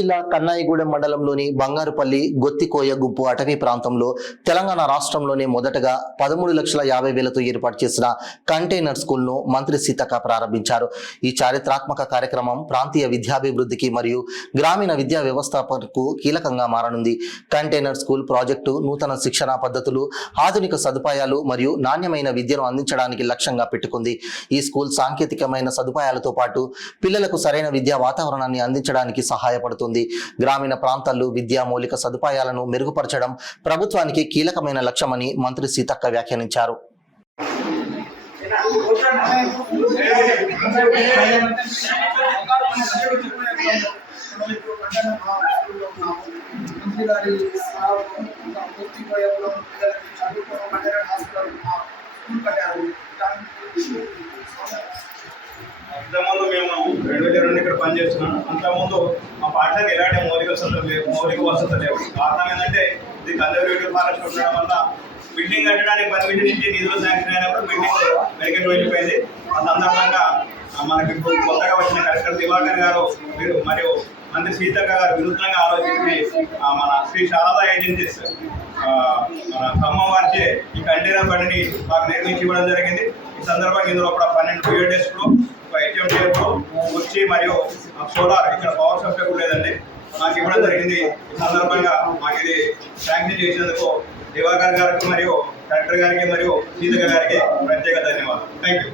జిల్లా కన్నాయిగూడెం మండలంలోని బంగారుపల్లి గొత్తికోయ గుంపు అటవీ ప్రాంతంలో తెలంగాణ రాష్ట్రంలోనే మొదటగా 13,50,000తో ఏర్పాటు చేసిన కంటైనర్ స్కూల్ను మంత్రి సీతక్క ప్రారంభించారు. ఈ చారిత్రాత్మక కార్యక్రమం ప్రాంతీయ విద్యాభివృద్ధికి మరియు గ్రామీణ విద్యా వ్యవస్థాపనకు కీలకంగా మారనుంది. కంటైనర్ స్కూల్ ప్రాజెక్టు నూతన శిక్షణా పద్ధతులు, ఆధునిక సదుపాయాలు మరియు నాణ్యమైన విద్యను అందించడానికి లక్ష్యంగా పెట్టుకుంది. ఈ స్కూల్ సాంకేతికమైన సదుపాయాలతో పాటు పిల్లలకు సరైన విద్యా వాతావరణాన్ని అందించడానికి సహాయపడుతుంది. గ్రామీణ ప్రాంతాల్లో విద్యా మౌలిక సదుపాయాలను మెరుగుపరచడం ప్రభుత్వానికి కీలకమైన లక్ష్యమని మంత్రి సీతక్క వ్యాఖ్యానించారు. అంతకుముందు మేము 2002 ఇక్కడ పనిచేస్తున్నాం. అంతకుముందు మా పాఠశాలకు ఎలాంటి మౌలిక వసతులు లేవు. కారణం ఏంటంటే ఇది కన్జర్వేటివ్ ఫారెస్ట్ ఉండడం వల్ల బిల్డింగ్ కట్టడానికి పర్మిషన్ ఇచ్చి నిధులు శాంక్షన్ అయినప్పుడు బిల్డింగ్ వెనక్కి వెళ్ళిపోయింది. ఆ సందర్భంగా మనకి కొత్తగా వచ్చిన కలెక్టర్ దివాకర్ గారు మరియు మంత్రి సీతక్క గారు వినూత్నంగా ఆలోచించి మన శ్రీ శారదా ఏజెన్సీస్ మన ఖమ్మం వారిచే ఈ కంటైనర్ బండిని మాకు నిర్మించి ఇవ్వడం జరిగింది. ఈ సందర్భంగా ఇందులో కూడా 12 PODSలు, HM టేపులు, కుర్చీ మరియు సోలార్, ఇక్కడ పవర్ సప్లై కూడా లేదండి, మాకు ఇవ్వడం జరిగింది. ఈ సందర్భంగా మాకు ఇది శాంక్షన్ చేసినందుకు దివాకర్ గారికి మరియు కలెక్టర్ గారికి మరియు సీతక్క గారికి ప్రత్యేక ధన్యవాదాలు. Thank you.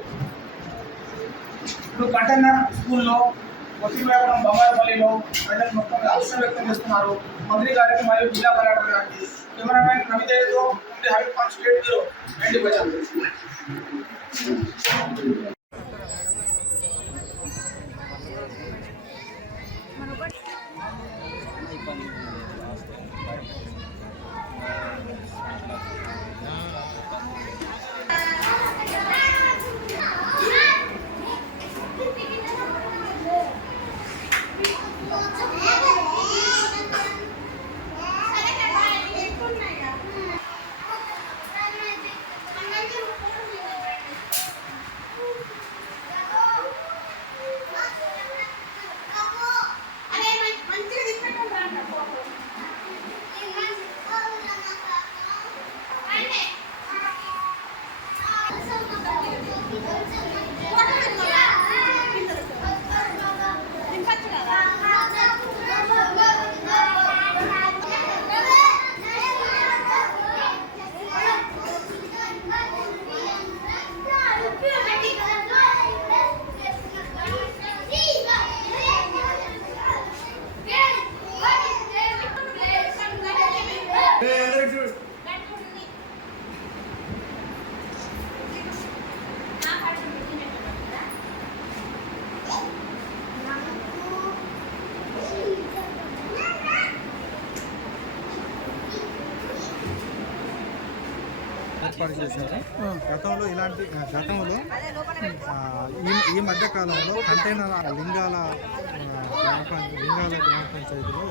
ఇప్పుడు కంటైనర్ స్కూల్లో కొత్తగూడెం బంగారుపల్లిలో ప్రజలు మొత్తంగా హర్షం వ్యక్తం చేస్తున్నారు. మంత్రి గారికి మరియు జిల్లా కలెక్టర్ గారికి. కెమెరామెన్ రవితేజతో Habib Khan, state bureau, ND Bazar. ఏర్పాటు చేశారు. గతంలో ఈ మధ్య కాలంలో కంటైనర్ లింగాల గ్రామ పంచాయతీలో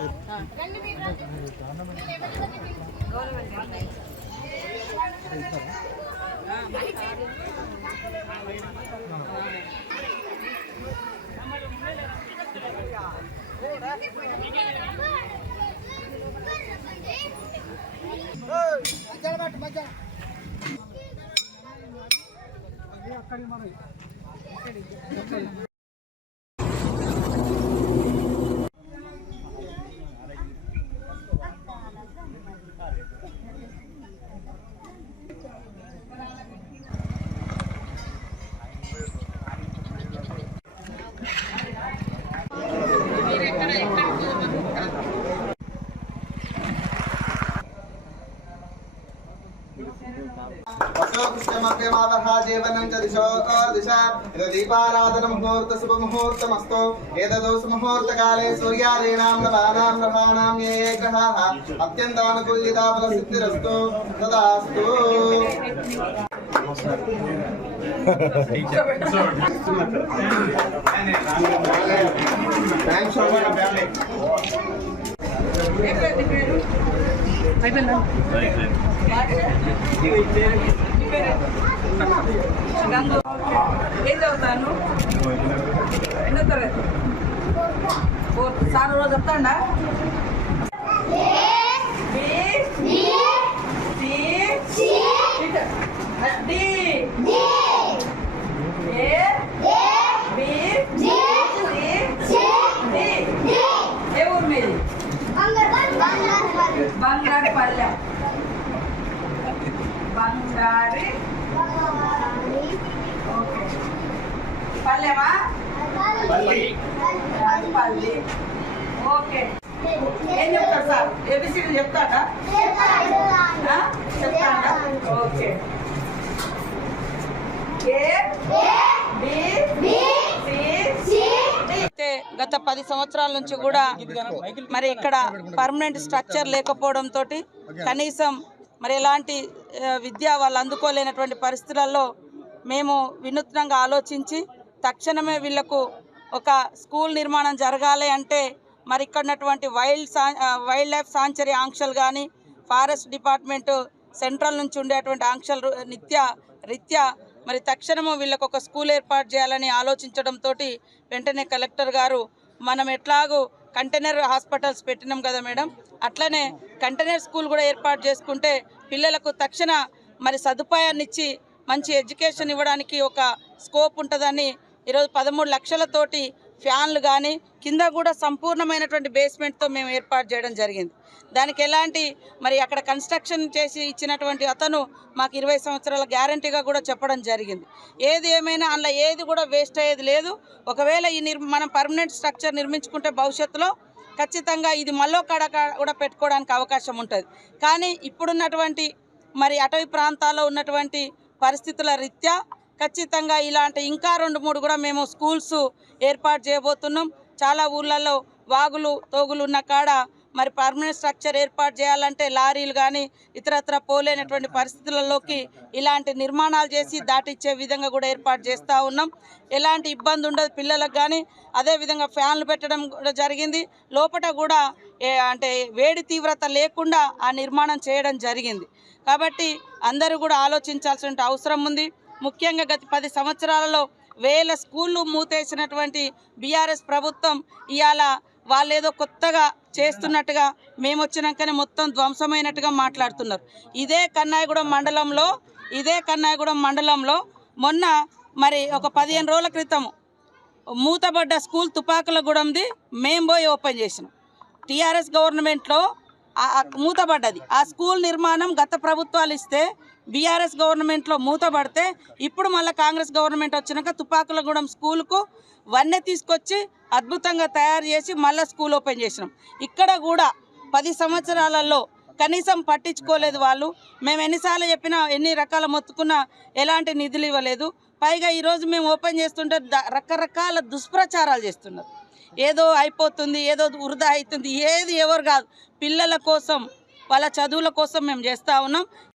అక్కడి మన दीपाराधन मुहूर्त शुभ मुहूर्तमस्तु एतदो मुहूर्तकाले सूर्यादीनां नवानां ग्रहाणां ये ग्रहाः अत्यन्तानुकूल्यता फलसिद्धिरस्तु तदास्तु. ఏం చదువుతాను? ఎన్నో తరగతి? ఫోర్త్ సార్ రోజు చెప్తాండా ఏ ఊరు మీది బంగారు పల్లె బంగారి ఓకే పల్లెమా పల్లి ఓకే ఏం చెప్తాడు సార్ ఏబిసిడి చెప్తాడా చెప్తాడా ఓకే అయితే గత 10 సంవత్సరాల నుంచి కూడా మరి ఇక్కడ పర్మనెంట్ స్ట్రక్చర్ లేకపోవడంతో కనీసం మరి ఎలాంటి విద్య వాళ్ళు అందుకోలేనటువంటి పరిస్థితులలో మేము వినూత్నంగా ఆలోచించి తక్షణమే వీళ్లకు ఒక స్కూల్ నిర్మాణం జరగాలి అంటే మరి ఇక్కడ ఉన్నటువంటి వైల్డ్ లైఫ్ సాంచురీ ఆంక్షలు కానీ ఫారెస్ట్ డిపార్ట్మెంట్ సెంట్రల్ నుంచి ఉండేటువంటి ఆంక్షలు రీత్యా మరి తక్షణము వీళ్ళకు ఒక స్కూల్ ఏర్పాటు చేయాలని ఆలోచించడంతో వెంటనే కలెక్టర్ గారు మనం ఎట్లాగూ కంటైనర్ హాస్పిటల్స్ పెట్టినాం కదా మేడం, అట్లనే కంటైనర్ స్కూల్ కూడా ఏర్పాటు చేసుకుంటే పిల్లలకు తక్షణ మరి సదుపాయాన్ని ఇచ్చి మంచి ఎడ్యుకేషన్ ఇవ్వడానికి ఒక స్కోప్ ఉంటుందని ఈరోజు 13 లక్షలతోటి ఫ్యాన్లు కానీ కింద కూడా సంపూర్ణమైనటువంటి బేస్మెంట్తో మేము ఏర్పాటు చేయడం జరిగింది. దానికి ఎలాంటి మరి అక్కడ కన్స్ట్రక్షన్ చేసి ఇచ్చినటువంటి అతను మాకు 20 సంవత్సరాల గ్యారంటీగా కూడా చెప్పడం జరిగింది. ఏది ఏమైనా అందులో ఏది కూడా వేస్ట్ అయ్యేది లేదు. ఒకవేళ ఈ మనం పర్మనెంట్ స్ట్రక్చర్ నిర్మించుకుంటే భవిష్యత్తులో ఖచ్చితంగా ఇది మళ్ళీ కూడా పెట్టుకోవడానికి అవకాశం ఉంటుంది. కానీ ఇప్పుడున్నటువంటి మరి అటవీ ప్రాంతాల్లో ఉన్నటువంటి పరిస్థితుల రీత్యా ఖచ్చితంగా ఇలాంటి ఇంకా 2-3 కూడా మేము స్కూల్స్ ఏర్పాటు చేయబోతున్నాం. చాలా ఊళ్ళల్లో వాగులు తోగులు ఉన్న కాడ మరి పర్మనెంట్ స్ట్రక్చర్ ఏర్పాటు చేయాలంటే లారీలు కానీ ఇతరత్ర పోలేనటువంటి పరిస్థితులలోకి ఇలాంటి నిర్మాణాలు చేసి దాటిచ్చే విధంగా కూడా ఏర్పాటు చేస్తూ ఉన్నాం. ఎలాంటి ఇబ్బంది ఉండదు పిల్లలకు కానీ. అదేవిధంగా ఫ్యాన్లు పెట్టడం కూడా జరిగింది. లోపల కూడా అంటే వేడి తీవ్రత లేకుండా ఆ నిర్మాణం చేయడం జరిగింది. కాబట్టి అందరూ కూడా ఆలోచించాల్సిన అవసరం ఉంది. ముఖ్యంగా గత 10 సంవత్సరాలలో వేల స్కూళ్ళు మూతేసినటువంటి బీఆర్ఎస్ ప్రభుత్వం ఇవాళ వాళ్ళేదో కొత్తగా చేస్తున్నట్టుగా మేము వచ్చినాకనే మొత్తం ధ్వంసమైనట్టుగా మాట్లాడుతున్నారు. ఇదే కన్నాయగూడెం మండలంలో మొన్న మరి ఒక 15 రోజుల క్రితం మూతబడ్డ స్కూల్ తుపాకులగూడెంది మేము పోయి ఓపెన్ చేసినాం. టీఆర్ఎస్ గవర్నమెంట్లో మూతబడ్డది. ఆ స్కూల్ నిర్మాణం గత ప్రభుత్వాలు ఇస్తే బీఆర్ఎస్ గవర్నమెంట్లో మూతబడితే ఇప్పుడు మళ్ళీ కాంగ్రెస్ గవర్నమెంట్ వచ్చినాక తుపాకులగూడెం స్కూల్కు వన్నె తీసుకొచ్చి అద్భుతంగా తయారు చేసి మళ్ళీ స్కూల్ ఓపెన్ చేసినాం. ఇక్కడ కూడా 10 సంవత్సరాలలో కనీసం పట్టించుకోలేదు వాళ్ళు. మేము ఎన్నిసార్లు చెప్పినా ఎన్ని రకాల మొత్తుకున్నా ఎలాంటి నిధులు ఇవ్వలేదు. పైగా ఈరోజు మేము ఓపెన్ చేస్తుంటే రకరకాల దుష్ప్రచారాలు చేస్తున్నారు. ఏదో అయిపోతుంది, ఏదో వృధా అవుతుంది, ఏది ఎవరు కాదు, పిల్లల కోసం వాళ్ళ చదువుల కోసం మేము చేస్తూ ఉన్నాం.